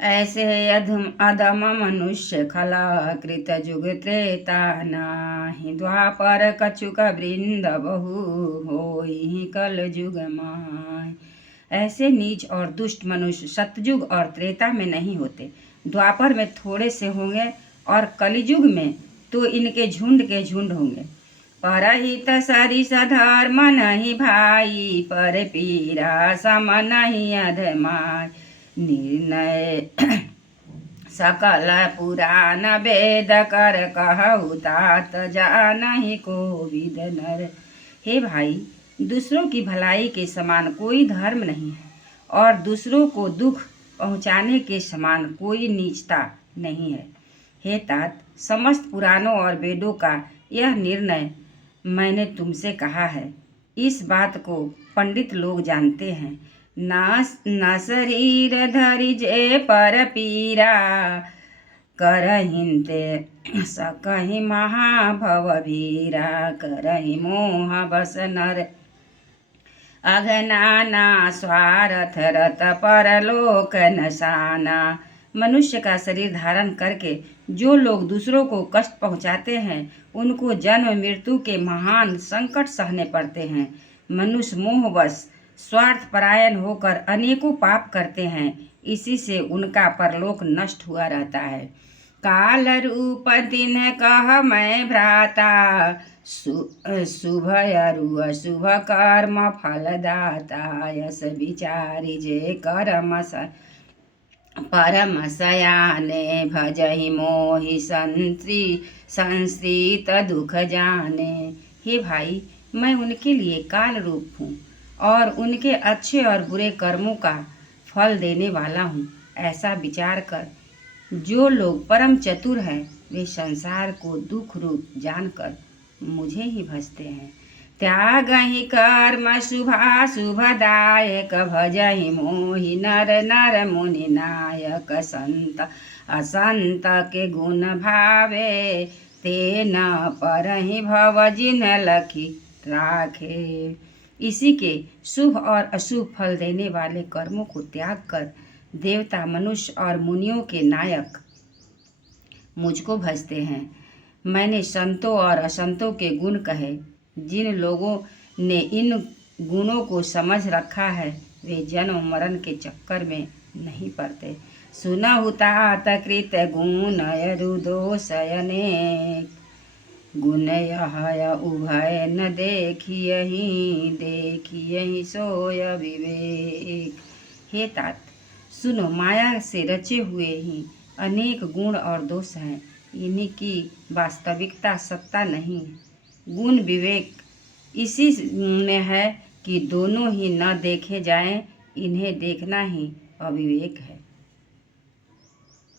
ऐसे अधम अधम मनुष्य खला कृत जुग त्रेता नाही। द्वापर कछुक वृंद बहु होई कल जुग माय। ऐसे नीच और दुष्ट मनुष्य सतयुग और त्रेता में नहीं होते, द्वापर में थोड़े से होंगे और कलियुग में तो इनके झुंड के झुंड होंगे। परहित सरिस धर्म नहीं भाई, पर पीरा सम नहीं अधमाय। निर्णय सकल पुराण वेद कर कहु तात जानहि कोविद नर। हे भाई, दूसरों की भलाई के समान कोई धर्म नहीं है और दूसरों को दुख पहुँचाने के समान कोई नीचता नहीं है। हे तात, समस्त पुराणों और वेदों का यह निर्णय मैंने तुमसे कहा है। इस बात को पंडित लोग जानते हैं। न शरीर धरि जे पर पीरा, करहिं ते सकहि महाभव भीरा। करहि मोह बस नर अघनाना, स्वार्थ रत परलोक नसाना। मनुष्य का शरीर धारण करके जो लोग दूसरों को कष्ट पहुँचाते हैं, उनको जन्म मृत्यु के महान संकट सहने पड़ते हैं। मनुष्य मोहवश स्वार्थ परायण होकर अनेकों पाप करते हैं, इसी से उनका परलोक नष्ट हुआ रहता है। काल रूप दिन कह मैं भ्राता, शुभ अरु अशुभ कर्म फलदाता। यस विचारी जे कर्म परम सयाने, भजहि मोहि संश्रित दुख जाने। हे भाई, मैं उनके लिए काल रूप हूँ और उनके अच्छे और बुरे कर्मों का फल देने वाला हूँ। ऐसा विचार कर जो लोग परम चतुर हैं, वे संसार को दुख रूप जानकर मुझे ही भजते हैं। त्यागहि कर्म शुभाशुभदायक, भजहि मोहि नर नर मुनि नायक। संत असंत के गुण भावे, ते न परहि भव जिन लखी राखे। इसी के शुभ और अशुभ फल देने वाले कर्मों को त्याग कर देवता, मनुष्य और मुनियों के नायक मुझको भजते हैं। मैंने संतों और असंतों के गुण कहे। जिन लोगों ने इन गुणों को समझ रखा है, वे जन्म मरण के चक्कर में नहीं पड़ते। सुनहु तात कृत गुण अरु दोष अनेक, गुण यह उभय न देखियहि, देखियहि सोय विवेक। हे तात, सुनो, माया से रचे हुए ही अनेक गुण और दोष हैं, इन्हीं की वास्तविकता सत्ता नहीं। गुण विवेक इसी में है कि दोनों ही न देखे जाएं, इन्हें देखना ही अविवेक है।